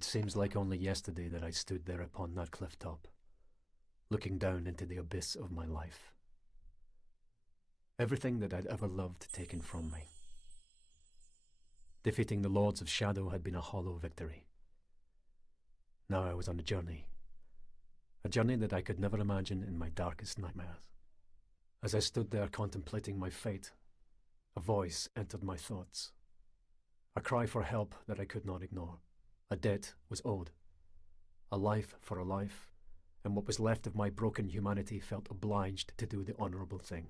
It seems like only yesterday that I stood there upon that cliff top, looking down into the abyss of my life. Everything that I'd ever loved taken from me. Defeating the Lords of Shadow had been a hollow victory. Now I was on a journey that I could never imagine in my darkest nightmares. As I stood there contemplating my fate, a voice entered my thoughts. A cry for help that I could not ignore. A debt was owed. A life for a life, and what was left of my broken humanity felt obliged to do the honorable thing,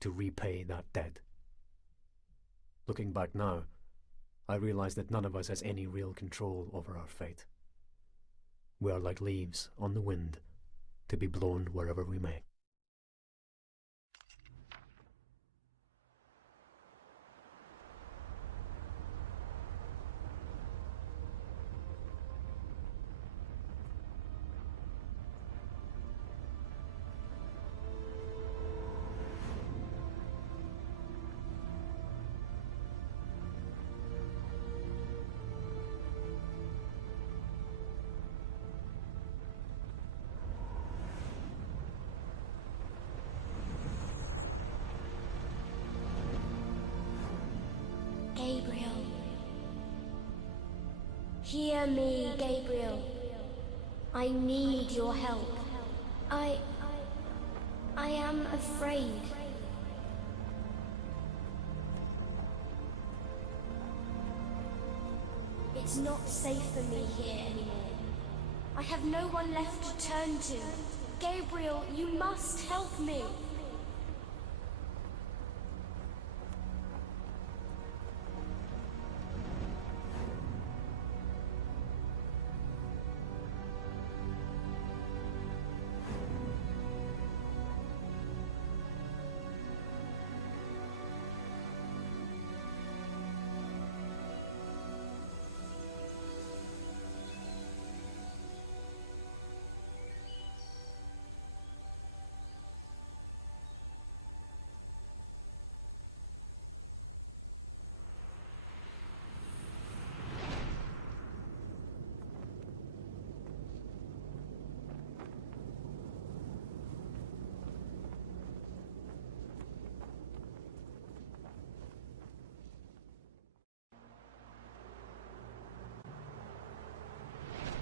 to repay that debt. Looking back now, I realize that none of us has any real control over our fate. We are like leaves on the wind, to be blown wherever we may. Gabriel. Hear me, Gabriel. I need your help. I am afraid. It's not safe for me here anymore. I have no one left to turn to. Gabriel, you must help me.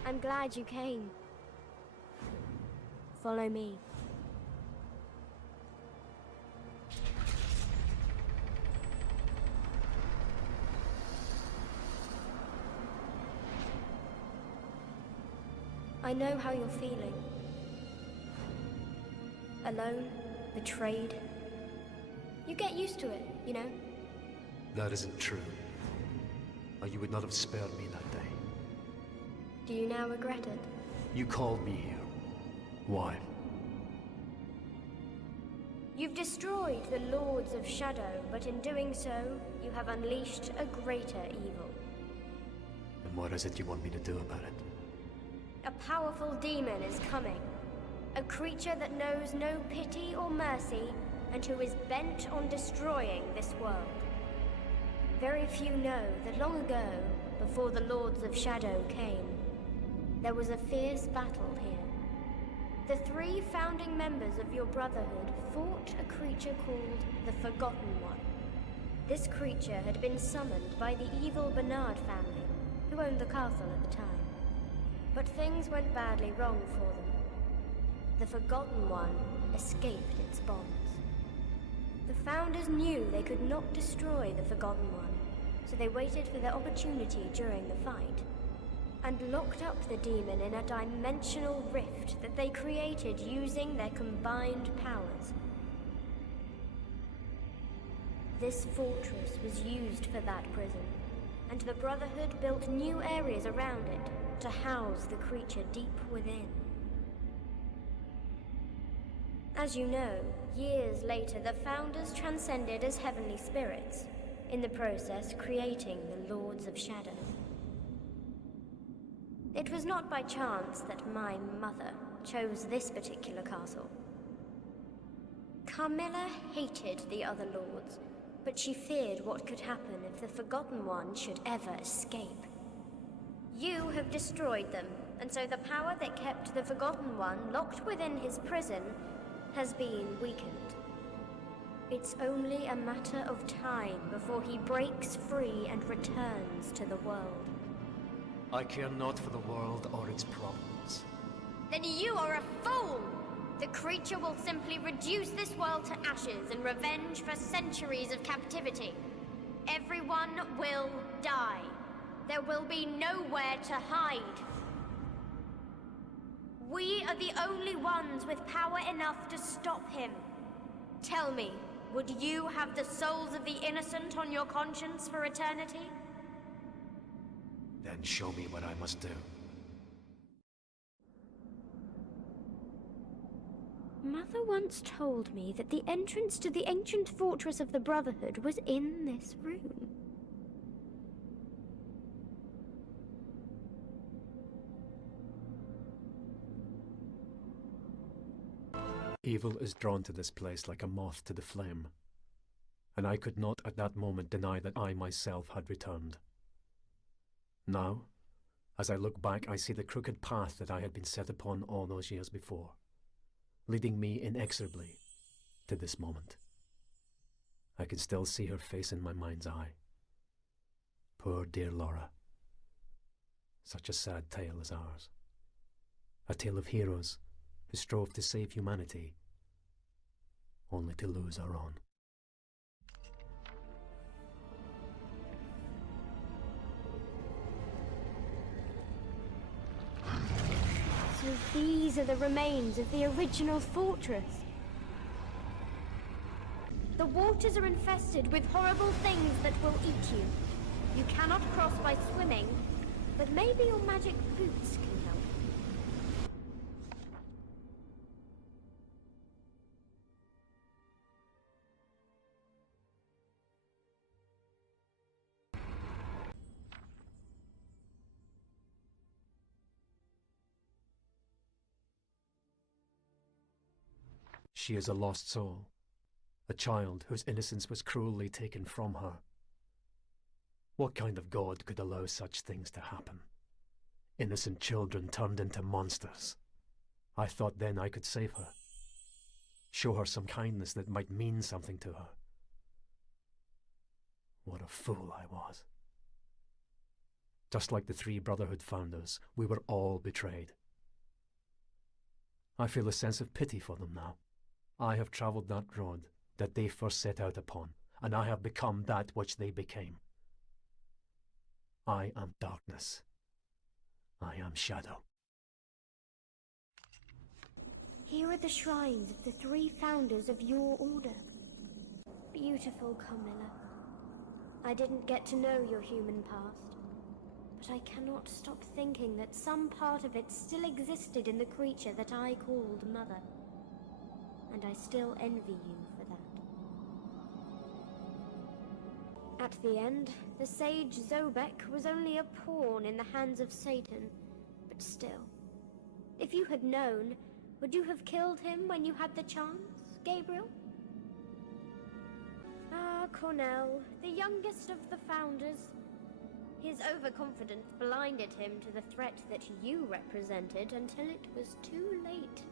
I'm glad you came. Follow me. I know how you're feeling. Alone, betrayed. You get used to it, you know? That isn't true. Or you would not have spared me that day. Do you now regret it? You called me here. Why? You've destroyed the Lords of Shadow, but in doing so, you have unleashed a greater evil. And what is it you want me to do about it? A powerful demon is coming. A creature that knows no pity or mercy, and who is bent on destroying this world. Very few know that long ago, before the Lords of Shadow came, there was a fierce battle here. The 3 founding members of your Brotherhood fought a creature called the Forgotten One. This creature had been summoned by the evil Bernard family, who owned the castle at the time. But things went badly wrong for them. The Forgotten One escaped its bonds. The founders knew they could not destroy the Forgotten One, so they waited for their opportunity during the fight, and locked up the demon in a dimensional rift that they created using their combined powers. This fortress was used for that prison, and the Brotherhood built new areas around it to house the creature deep within. As you know, years later the Founders transcended as heavenly spirits, in the process creating the Lords of Shadow. It was not by chance that my mother chose this particular castle. Carmilla hated the other lords, but she feared what could happen if the Forgotten One should ever escape. You have destroyed them, and so the power that kept the Forgotten One locked within his prison has been weakened. It's only a matter of time before he breaks free and returns to the world. I care not for the world or its problems. Then you are a fool! The creature will simply reduce this world to ashes in revenge for centuries of captivity. Everyone will die. There will be nowhere to hide. We are the only ones with power enough to stop him. Tell me, would you have the souls of the innocent on your conscience for eternity? Then show me what I must do. Mother once told me that the entrance to the ancient fortress of the Brotherhood was in this room. Evil is drawn to this place like a moth to the flame, and I could not at that moment deny that I myself had returned. Now, as I look back, I see the crooked path that I had been set upon all those years before, leading me inexorably to this moment. I can still see her face in my mind's eye. Poor dear Laura. Such a sad tale as ours. A tale of heroes who strove to save humanity, only to lose our own. So these are the remains of the original fortress. The waters are infested with horrible things that will eat you. You cannot cross by swimming, but maybe your magic boots can help. She is a lost soul, a child whose innocence was cruelly taken from her. What kind of god could allow such things to happen? Innocent children turned into monsters. I thought then I could save her, show her some kindness that might mean something to her. What a fool I was. Just like the three Brotherhood founders, we were all betrayed. I feel a sense of pity for them now. I have travelled that road that they first set out upon, and I have become that which they became. I am darkness. I am shadow. Here are the shrines of the three founders of your order. Beautiful Carmilla. I didn't get to know your human past, but I cannot stop thinking that some part of it still existed in the creature that I called Mother. And I still envy you for that. At the end, the sage Zobek was only a pawn in the hands of Satan, but still. If you had known, would you have killed him when you had the chance, Gabriel? Ah, Cornell, the youngest of the founders. His overconfidence blinded him to the threat that you represented until it was too late.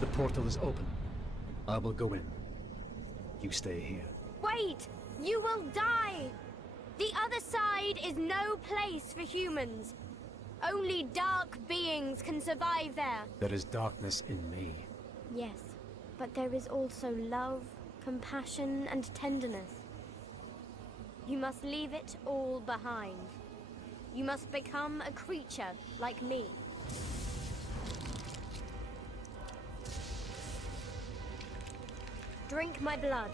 The portal is open. I will go in. You stay here. Wait! You will die! The other side is no place for humans. Only dark beings can survive there. There is darkness in me. Yes, but there is also love, compassion, and tenderness. You must leave it all behind. You must become a creature like me. Drink my blood.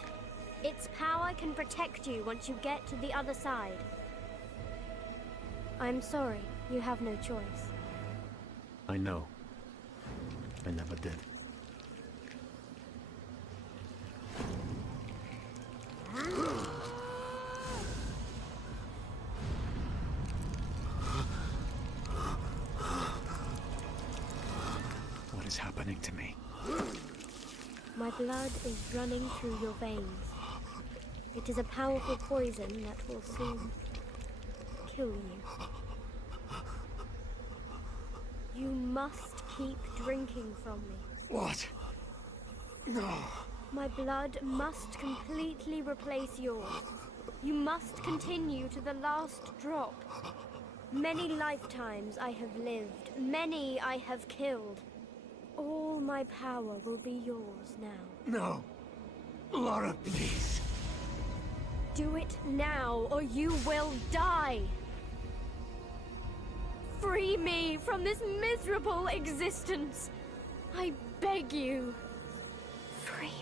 Its power can protect you once you get to the other side. I'm sorry, you have no choice. I know. I never did. What is happening to me? My blood is running through your veins. It is a powerful poison that will soon kill you. You must keep drinking from me. What? No. My blood must completely replace yours. You must continue to the last drop. Many lifetimes I have lived, many I have killed. All my power will be yours now. No. Laura, please. Do it now, or you will die! Free me from this miserable existence! I beg you! Free me.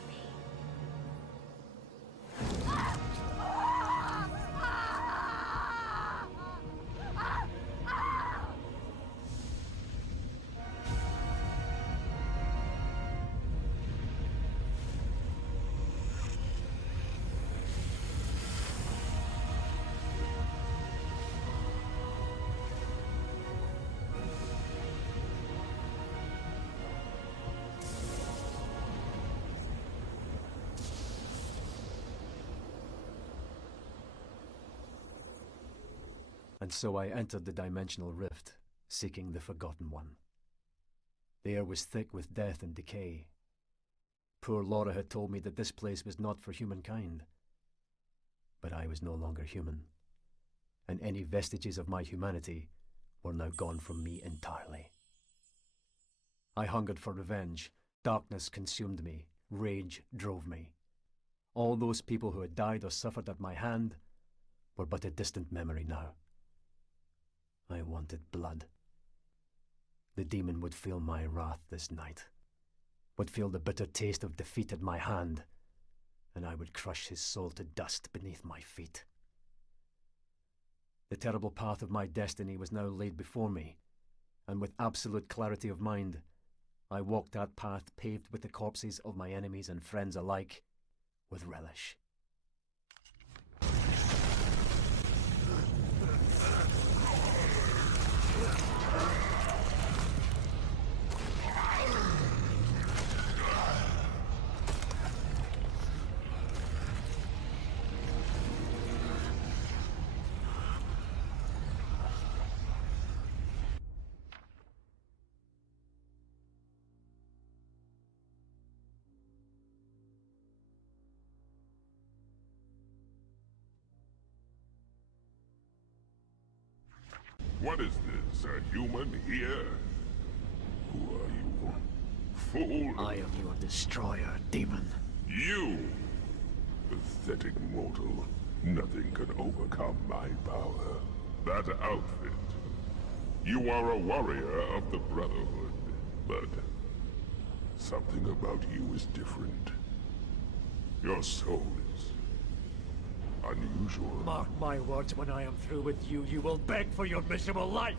And so I entered the dimensional rift, seeking the Forgotten One. The air was thick with death and decay. Poor Laura had told me that this place was not for humankind. But I was no longer human, and any vestiges of my humanity were now gone from me entirely. I hungered for revenge. Darkness consumed me. Rage drove me. All those people who had died or suffered at my hand were but a distant memory now. I wanted blood. The demon would feel my wrath this night, would feel the bitter taste of defeat at my hand, and I would crush his soul to dust beneath my feet. The terrible path of my destiny was now laid before me, and with absolute clarity of mind, I walked that path paved with the corpses of my enemies and friends alike, with relish. What is this? A human here? Who are you? Fool! I am your destroyer, demon. You! Pathetic mortal. Nothing can overcome my power. That outfit. You are a warrior of the Brotherhood, but something about you is different. Your soul is unusual. Mark my words, when I am through with you, you will beg for your miserable life!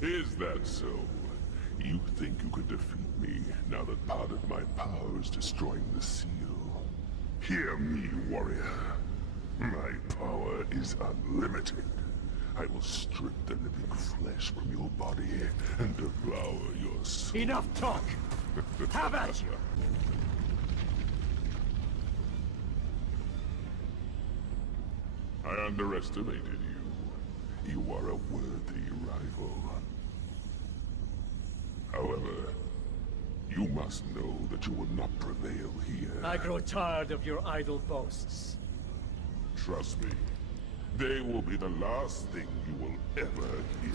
Is that so? You think you could defeat me now that part of my power is destroying the seal? Hear me, warrior. My power is unlimited. I will strip the living flesh from your body and devour your soul. Enough talk! Have at you! I underestimated you. You are a worthy rival. However, you must know that you will not prevail here. I grow tired of your idle boasts. Trust me, they will be the last thing you will ever hear.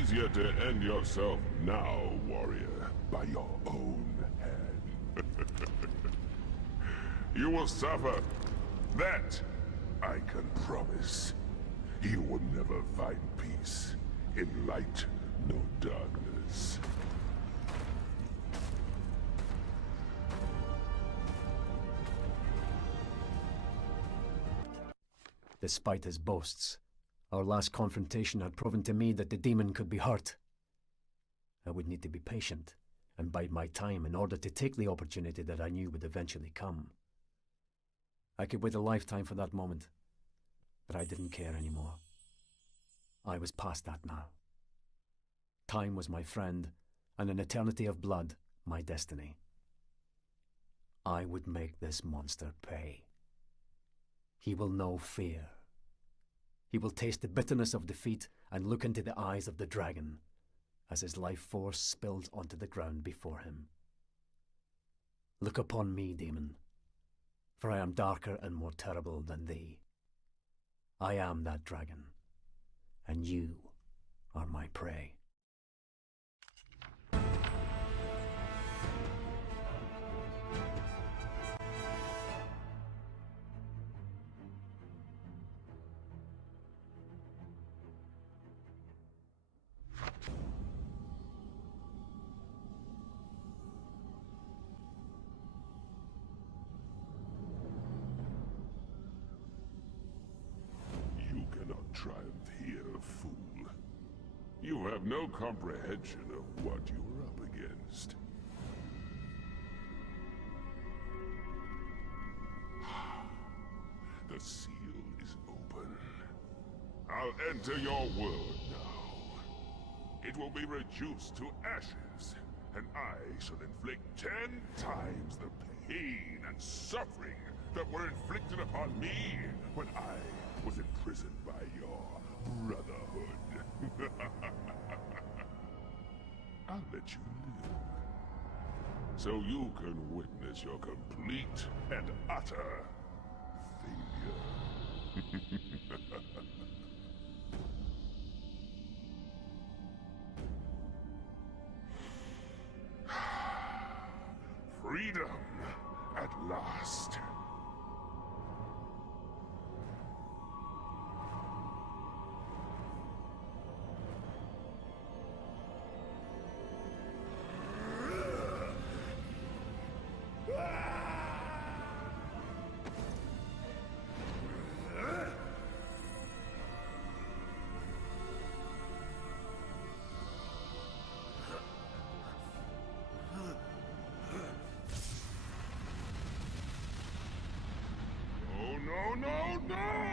Easier to end yourself now, warrior, by your own hand. You will suffer. That I can promise. You will never find peace. In light, no darkness. Despite his boasts, our last confrontation had proven to me that the demon could be hurt. I would need to be patient and bide my time in order to take the opportunity that I knew would eventually come. I could wait a lifetime for that moment, but I didn't care anymore. I was past that now. Time was my friend, and an eternity of blood my destiny. I would make this monster pay. He will know fear. He will taste the bitterness of defeat and look into the eyes of the dragon as his life force spills onto the ground before him. Look upon me, demon, for I am darker and more terrible than thee. I am that dragon, and you are my prey. Triumph here, fool. You have no comprehension of what you are up against. The seal is open. I'll enter your world now. It will be reduced to ashes, and I shall inflict 10 times the pain and suffering that were inflicted upon me when I was imprisoned by your brotherhood. I'll let you live, so you can witness your complete and utter failure. Freedom at last. No, no, no!